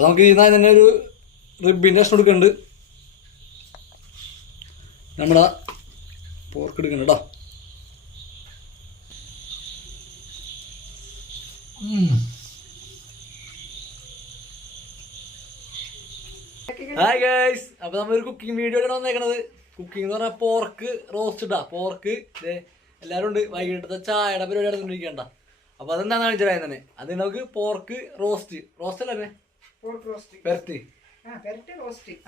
അപ്പോൾ നമുക്ക് ഇതിനായി തന്നെ ഒരു റിബിന്റെ കഷ്ണം എടുക്കുന്നുണ്ട് നമ്മുടെ പോർക്ക് എടുക്കുന്നുണ്ട് ഹായ് ഗൈസ് അപ്പൊ നമ്മളൊരു കുക്കിംഗ് വീഡിയോ ആണ് വന്നേക്കണത്. കുക്കിംഗ് എന്ന് പറഞ്ഞാൽ പോർക്ക് റോസ്റ്റ് ഇടാ പോർക്ക് എല്ലാവരും ഉണ്ട്. വൈകിട്ടത്തെ ചായയുടെ പരിപാടി നടന്നുകൊണ്ടിരിക്കണ്ട അപ്പൊ അതെന്താണെന്ന് വെച്ചാൽ തന്നെ അത് നമുക്ക് പോർക്ക് റോസ്റ്റ് റോസ്റ്റ് അല്ലേ പെരട്ടി.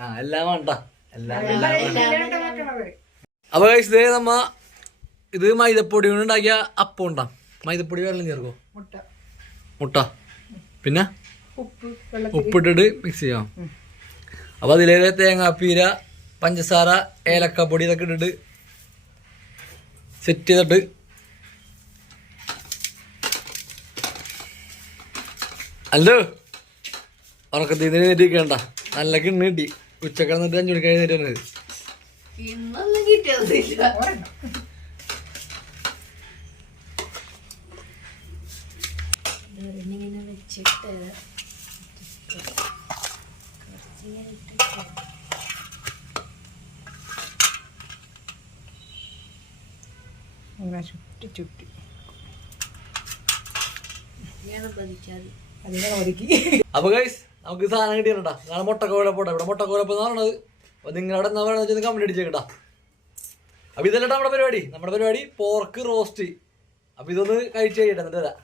ആ എല്ലാം വേണ്ട. അപ്പൊ ഇതേ നമ്മ ഇത് മൈദപ്പൊടി കൊണ്ട് ഉണ്ടാക്കിയ അപ്പം ഉണ്ടാ? മൈദപ്പൊടി വെള്ളം ചേർക്കോ? മുട്ട. പിന്നെ? ഉപ്പിട്ടിട്ട് മിക്സ് ചെയ്യാം. അപ്പൊ അതിലെ തേങ്ങാപ്പീര പഞ്ചസാര ഏലക്കപ്പൊടി ഇതൊക്കെ ഇട്ടിട്ട് സെറ്റ് ചെയ്തിട്ട് അല്ലോ ഉറക്കത്തിൽ നിന്ന് നല്ല കിണ്ണ് കിട്ടി. ഉച്ചയ്ക്ക് എന്നിട്ട് അഞ്ചു മണിക്ക് എഴുന്നേറ്റ് ഇന്നൊന്നും. ഇങ്ങനെ വെച്ചിട്ട്? ചുറ്റി ചുറ്റി. പതിച്ചാൽ അതിനെ ഒതുക്കി. അപ്പൊ ഗൈസ് നമുക്ക് സാധനം കിട്ടിയിട്ടാ മുട്ട മുട്ടക്കോലപ്പോട്ടെ ഇവിടെ മുട്ടക്കോലപ്പം എന്ന് പറയണത് അപ്പൊ നിങ്ങളുടെ എന്താ പറയണത് കമന്റ് അടിച്ചേക്കട്ടാ അപ്പൊ ഇതല്ല നമ്മുടെ പരിപാടി. നമ്മുടെ പരിപാടി പോർക്ക് റോസ്റ്റ് അപ്പൊ ഇതൊന്ന് കഴിച്ചു കഴിയട്ടെ എന്നിട്ട് തരാം.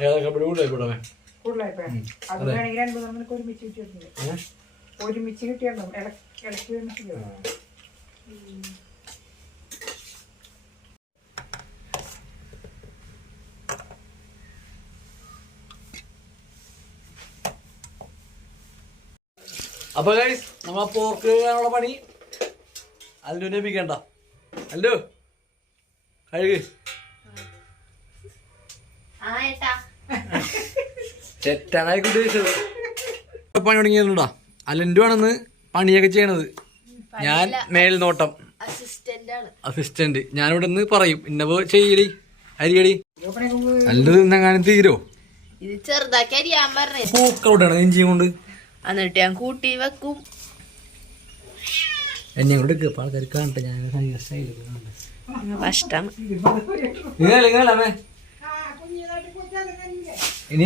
ഏതൊക്കെ ഇവിടെ കൂടെ? ആയിക്കോട്ടെ ഇളക്കി കൂടുതലായിപ്പോഴേ അത് വേണമെങ്കിൽ രണ്ട് മൂന്ന് മണിക്ക് ഒരുമിച്ച് കിട്ടിയിട്ടുണ്ട് ഏ? ഒരുമിച്ച് കിട്ടിയാലോ ഇളക്കി ഇളക്കി വന്നിട്ട് അപ്പൊ ഗൈസ് നമ്മ പോർക്ക് ചെയ്യാനുള്ള പണി. അല്ലു ലഭിക്കണ്ട അല്ലു കഴുകി. ആ കുട്ടി ഉദ്ദേശിച്ചത് പണി തുടങ്ങിയിട്ടുണ്ടോ അലൻഡു ആണെന്ന് പണിയൊക്കെ ചെയ്യണത്. ഞാൻ മേൽനോട്ടം. അസിസ്റ്റന്റ് ആണ്. അസിസ്റ്റന്റ് ഞാനിവിടെ നിന്ന് പറയും ഇന്നപ്പോ ചെയ്യടി. അരിയടി നല്ലത് ഇന്നെങ്ങാനും തീരോ? ഇത് ചെറുതാക്കി അരിയാൻ പറഞ്ഞേ. പൂക്കളോടാണ് ഇഞ്ചിയും കൊണ്ട്. എന്നിട്ട് ഞാൻ കൂട്ടി വെക്കും. എന്നെ കൊണ്ട് എടുക്കുക ആൾക്കാർ കാണട്ടെ. ഞാൻ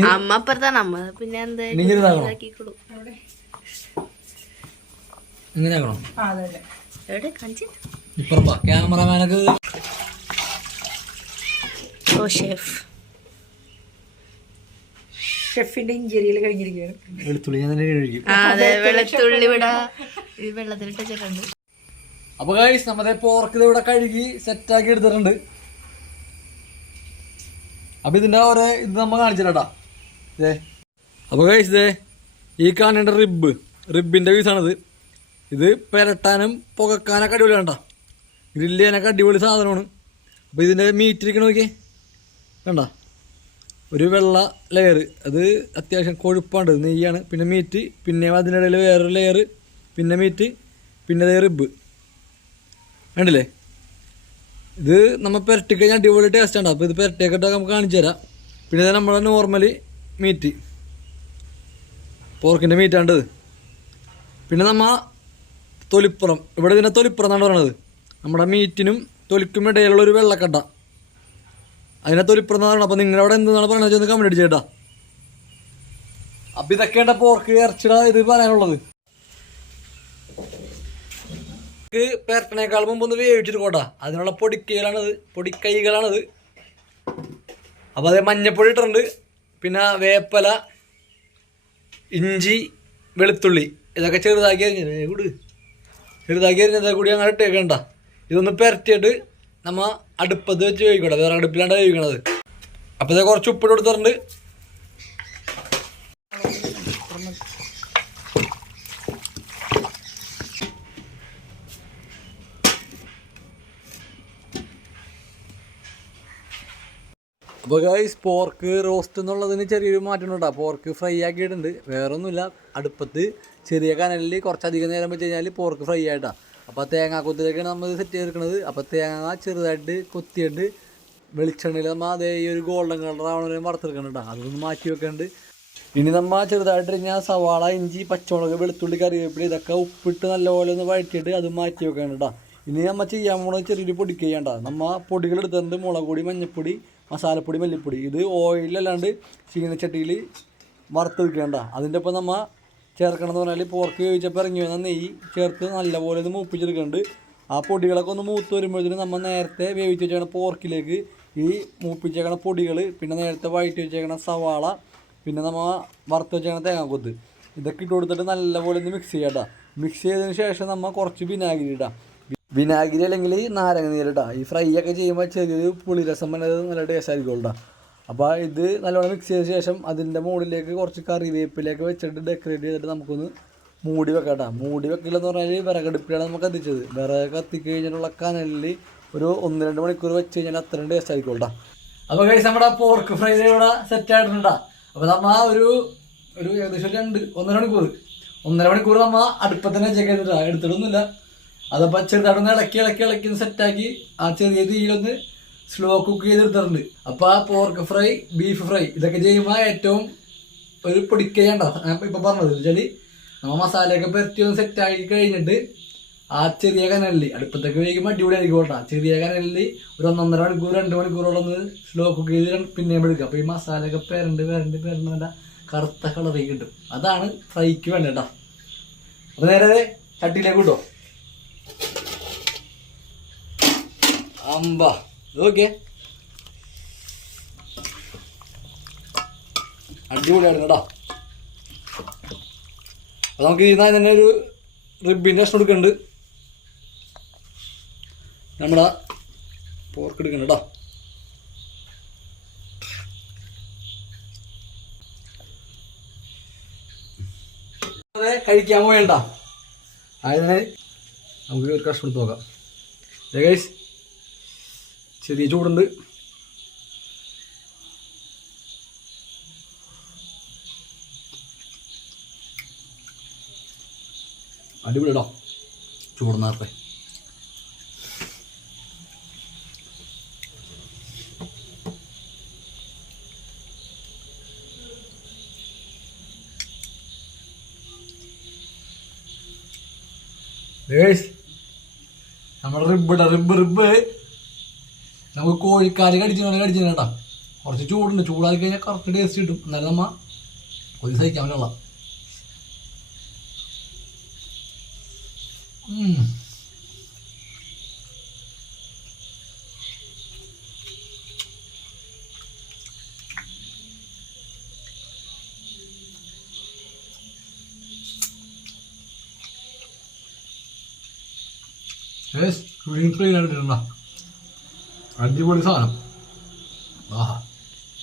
അമ്മ. അപ്പുറത്താണ്. അമ്മ പിന്നെ എന്താ? ഇനി ഇങ്ങനെ ഇതാക്കണോ? ഇതാക്കിക്കൊള്ളു ഇങ്ങനെ ആക്കണോ ആ അതെ എവിടെ? കാണിച്ചു. ഇപ്പുറപ്പാ ക്യാമറമാനൊക്കെ ഓ ഷെഫ്. ഷെഫിന്റെ ഇഞ്ചേരിയിൽ കഴിഞ്ഞിരിക്കുകയാണ്. വെളുത്തുള്ളി ഞാൻ തന്നെ കഴിക്കും ആ അതെ വെള്ളത്തുള്ളി ഇവിടെ ഇത് വെള്ളത്തിലിട്ട് വെച്ചിട്ടുണ്ട്. അപ്പൊ ഗൈസ് നമ്മുടെ പോർക്ക് ഇവിടെ കഴുകി സെറ്റാക്കി എടുത്തിട്ടുണ്ട്. അപ്പൊ ഇതിന്റെ ഓരോ ഇത് നമ്മ കാണിച്ചിട്ടാ. ഇതേ അപ്പൊ ഗൈസ് ഇതേ ഈ കാണേണ്ട റിബ് റിബിന്റെ പീസാണിത് ഇത് പെരട്ടാനും പുകക്കാനൊക്കെ അടിപൊളി കണ്ട. ഗ്രില്ല് ചെയ്യാനൊക്കെ അടിപൊളി സാധനമാണ്. അപ്പൊ ഇതിന്റെ മീറ്റ് ഇരിക്കണ നോക്കിയേ. കണ്ട? ഒരു വെള്ള ലെയർ അത് അത്യാവശ്യം കൊഴുപ്പാണ്ട് നെയ്യാണ്. പിന്നെ മീറ്റ് പിന്നെ അതിനിടയിൽ വേറൊരു ലെയർ പിന്നെ മീറ്റ് പിന്നെ അതേ റിബ് കണ്ടില്ലേ? ഇത് നമ്മൾ പെരട്ടി കഴിഞ്ഞാൽ അടിപൊളി ടേസ്റ്റ് ആണ്. അപ്പോൾ ഇത് പെരട്ടിയൊക്കെ നമുക്ക് കാണിച്ചു തരാം. പിന്നെ ഇത് നമ്മുടെ നോർമലി മീറ്റ് പോർക്കിന്റെ മീറ്റാണ്ടത് പിന്നെ നമ്മൾ തൊലിപ്പുറം. ഇവിടെ ഇതിന്റെ തൊലിപ്പുറം എന്നാണ് പറയുന്നത് നമ്മുടെ മീറ്റിനും തൊലിക്കും ഇടയിലുള്ള ഒരു വെള്ളക്കട്ട. അതിനെ തൊലിപ്പുറം എന്നാണ് പറയുന്നത് അപ്പോൾ നിങ്ങളുടെ അവിടെ എന്താണ് പറയുന്നത്? ഒന്ന് കമന്റ് അടിച്ചേട്ടാ അപ്പം ഇതൊക്കെയാണ് പോർക്ക് ഇറച്ചിട ഇത് പറയാനുള്ളത്. പെരട്ടണേക്കാൾ മുമ്പ് ഒന്ന് വേവിച്ചിട്ട് കോട്ടാ അതിനുള്ള പൊടിക്കൈകളാണിത്. പൊടിക്കൈകളാണിത്. അപ്പോൾ അതേ മഞ്ഞപ്പൊടി ഇട്ടിട്ടുണ്ട്. പിന്നെ വേപ്പല ഇഞ്ചി വെളുത്തുള്ളി. ഇതൊക്കെ ചെറുതാക്കി അരിഞ്ഞത് കൂട് ചെറുതാക്കി അരിഞ്ഞത് കൂടി അങ്ങനെ ഇട്ടേക്കണ്ട ഇതൊന്ന് പെരട്ടിയിട്ട് നമ്മ അടുപ്പത്ത് വെച്ച് വേവിക്കട്ടെ വേറെ അടുപ്പിലാണ്ട് കഴിക്കണത്. അപ്പൊ ഇത് കുറച്ച് ഉപ്പിട്ട് കൊടുത്തിട്ടുണ്ട്. അപ്പൊ ഗൈസ് പോർക്ക് റോസ്റ്റ് എന്നുള്ളതിന് ചെറിയൊരു മാറ്റം ഉണ്ടാ പോർക്ക് ഫ്രൈ ആക്കിയിട്ടുണ്ട്. വേറൊന്നുമില്ല. അടുപ്പത്ത് ചെറിയ കനലിൽ കുറച്ചധികം നേരം വെച്ച് കഴിഞ്ഞാൽ പോർക്ക് ഫ്രൈ ആയിട്ടാണ് അപ്പോൾ തേങ്ങ കൊത്തിലേക്കാണ് നമ്മൾ സെറ്റ് ചെയ്തെടുക്കുന്നത് അപ്പോൾ തേങ്ങ ചെറുതായിട്ട് കൊത്തിയിട്ട് വെളിച്ചെണ്ണയിൽ നമ്മൾ അതേ ഈ ഒരു ഗോൾഡൻ കളർ ആവണ വറുത്തെടുക്കണം കേട്ടോ അതൊന്ന് മാറ്റി വെക്കുന്നുണ്ട് ഇനി നമ്മൾ ചെറുതായിട്ട് ഞാൻ സവാള ഇഞ്ചി പച്ചമുളക് വെളുത്തുള്ളി കറിവേപ്പില ഇതൊക്കെ ഉപ്പിട്ട് നല്ലപോലെ ഒന്ന് വഴറ്റിയിട്ട് അത് മാറ്റി വെക്കണം കേട്ടോ ഇനി നമ്മൾ ചെയ്യാൻ പോണത് ചെറിയൊരു പൊടിക്ക് ചെയ്യണ്ട നമ്മ പൊടികൾ എടുത്തിട്ടുണ്ട്. മുളക് പൊടി മഞ്ഞപ്പൊടി മസാലപ്പൊടി മല്ലിപ്പൊടി. ഇത് ഓയിലല്ലാണ്ട് ചീനച്ചട്ടിയിൽ വറുത്തെടുക്കേണ്ട. അതിന്റെ ഒപ്പം നമ്മ ചേർക്കണം എന്ന് പറഞ്ഞാൽ പോർക്ക് വേവിച്ചപ്പോൾ ഇറങ്ങി വന്ന നെയ്യ് ചേർത്ത് നല്ലപോലെ ഒന്ന് മൂപ്പിച്ചെടുക്കുന്നുണ്ട്. ആ പൊടികളൊക്കെ ഒന്ന് മൂത്ത് വരുമ്പോഴത്തേനും നമ്മൾ നേരത്തെ വേവിച്ച് വെച്ചേക്കണ പോർക്കിലേക്ക് ഈ മൂപ്പിച്ചേക്കണ പൊടികൾ പിന്നെ നേരത്തെ വഴറ്റി വെച്ചേക്കണ സവാള പിന്നെ നമ്മൾ വറുത്ത് വെച്ചേക്കണ തേങ്ങാക്കൊത്ത്. ഇതൊക്കെ ഇട്ട് കൊടുത്തിട്ട് നല്ലപോലെ ഒന്ന് മിക്സ് ചെയ്യാം മിക്സ് ചെയ്തതിന് ശേഷം നമ്മൾ കുറച്ച് വിനാഗിരി ഇടാം. വിനാഗിരി അല്ലെങ്കിൽ നാരങ്ങ നീരിട്ടാ ഈ ഫ്രൈ ഒക്കെ ചെയ്യുമ്പോൾ ചെറിയൊരു പുളിരസം വന്നത് നല്ല ടേസ്റ്റ് ആയിരിക്കും കേട്ടോ അപ്പോൾ ഇത് നല്ലോണം മിക്സ് ചെയ്ത ശേഷം അതിന്റെ മുകളിലേക്ക് കുറച്ച് കറിവേപ്പിലേക്ക് വെച്ചിട്ട് ഡെക്കറേറ്റ് ചെയ്തിട്ട് നമുക്കൊന്ന് മൂടി വെക്കാം കേട്ടോ മൂടി വെക്കില്ലെന്ന് പറഞ്ഞാൽ വിറകടുപ്പിലാണ് നമുക്ക് കത്തിച്ചത്. വിറക് കത്തിക്ക് കഴിഞ്ഞിട്ടുള്ള കനലിൽ ഒരു ഒന്ന് രണ്ട് മണിക്കൂർ വെച്ച് കഴിഞ്ഞാൽ അത്രയും ടേസ്റ്റ് ആയിക്കോട്ടാ അപ്പോൾ കഴിച്ച് നമ്മുടെ പോർക്ക് ഫ്രൈ ഇവിടെ സെറ്റ് ആയിട്ടുണ്ടാ. അപ്പോൾ നമ്മ ഒരു ഒരു ഏകദേശം രണ്ട് ഒന്നര മണിക്കൂർ. ഒന്നര മണിക്കൂർ നമ്മ അടുപ്പത്തന്നെ ചെയ്തിട്ടാണ് എടുത്തിട്ടൊന്നുമില്ല. അതപ്പോൾ ചെറുതായിട്ടൊന്ന് ഇളക്കി ഇളക്കി ഇളക്കി സെറ്റാക്കി ആ ചെറിയ തീയിലൊന്ന് സ്ലോ കുക്ക് ചെയ്തെടുത്തിട്ടുണ്ട് അപ്പോൾ ആ പോർക്ക് ഫ്രൈ ബീഫ് ഫ്രൈ ഇതൊക്കെ ചെയ്യുമ്പോൾ ഏറ്റവും ഒരു പൊടിക്കണ്ട ഇപ്പം പറഞ്ഞത് വെച്ചാൽ നമ്മൾ മസാലയൊക്കെ പരത്തി ഒന്ന് സെറ്റാക്കി കഴിഞ്ഞിട്ട് ആ ചെറിയ കനലിൽ അടുപ്പത്തൊക്കെ വേവിക്കുമ്പോൾ അടിപൊളിയായിരിക്കും കേട്ടോ. ചെറിയ കനലിൽ ഒരു ഒന്നൊന്നര മണിക്കൂർ രണ്ട് മണിക്കൂറോളം ഒന്ന് സ്ലോ കുക്ക് ചെയ്ത് പിന്നെ പിന്നെയും എടുക്കുക. അപ്പോൾ ഈ മസാലയൊക്കെ പെരണ്ട് പെരണ്ട് പെരണ്ട് നല്ല കറുത്ത കളറിൽ കിട്ടും. അതാണ് ഫ്രൈക്ക് വേണ്ടട്ടോ അപ്പോൾ നേരെ ചട്ടിയിലേക്ക് കിട്ടോ അമ്പ. ഓക്കെ അടിപൊളിയായിരുന്നു കേട്ടോ. അപ്പോൾ നമുക്ക് ഇതിൽ തന്നെ ഒരു റിബിന്റെ കഷ്ണം എടുക്കുന്നുണ്ട് നമ്മുടെ പോർക്ക് എടുക്കുന്നുണ്ട് കേട്ടോ. അതെ കഴിക്കാൻ പോയണ്ട അതിനെ നമുക്ക് ഒരു കഷ്ണം എടുത്ത് നോക്കാം. ഗൈസ് ചെറിയ ചൂടുണ്ട്. അടിപൊളിട്ടോ ചൂട് നേരത്തെ ഗൈസ് നമ്മുടെ റിബ് റിബ് റിബ്. നമുക്ക് കോഴിക്കാൽ കടിച്ചു കടിച്ചു കേട്ടോ. കുറച്ച് ചൂടുണ്ട്. ചൂടാക്കി കഴിഞ്ഞാൽ കറക്റ്റ് ടേസ്റ്റ് കിട്ടും. എന്നാലും നമ്മ ഒരു സഹിക്കാൻ പറ്റുള്ള ഗ്രീൻ ഫ്രൈ കണ്ടിട്ടുണ്ടോ അടിപൊളി സാധനം.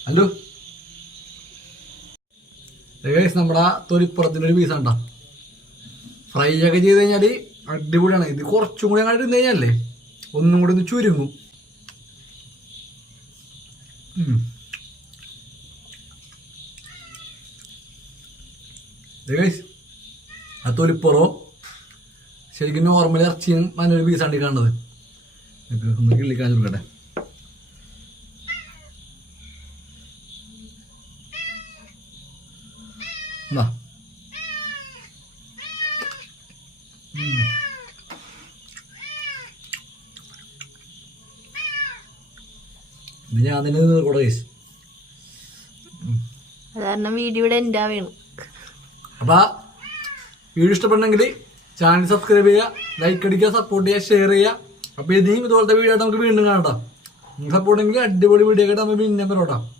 ഹലോ ഏകദേശം നമ്മുടെ തൊലിപ്പുറത്തിന്റെ ഒരു പീസ് ഉണ്ടോ ഫ്രൈ ഒക്കെ ചെയ്ത് കഴിഞ്ഞാൽ അടിപൊളിയാണ്. ഇത് കുറച്ചും കൂടി അങ്ങോട്ട് ഇരുന്ന് കഴിഞ്ഞാലേ ഒന്നും കൂടി ഒന്ന് ചുരുങ്ങും. ആ തൊലിപ്പുറവും ശരിക്കും നോർമൽ ഇറച്ചിയും നല്ലൊരു പീസാണ് കാണുന്നത്. ഒന്ന് കിള്ളിക്കാൻ കൊടുക്കട്ടെ. എന്നാ. ഇത് ഞാൻ തന്നെ കൂടെ കേസ് അത് വീഡിയോ വീഡിയോയുടെ എന്റെ വേണം അപ്പോൾ വീഡിയോ ഇഷ്ടപ്പെടണമെങ്കിൽ ചാനൽ സബ്സ്ക്രൈബ് ചെയ്യുക ലൈക്ക് അടിക്കുക സപ്പോർട്ട് ചെയ്യുക ഷെയർ ചെയ്യുക. അപ്പോൾ ഇനിയും ഇതുപോലത്തെ വീഡിയോ ആയിട്ട് നമുക്ക് വീണ്ടും കാണാം കേട്ടോ സപ്പോർട്ട് ഉണ്ടെങ്കിൽ അടിപൊളി വീഡിയോ ആയിട്ട്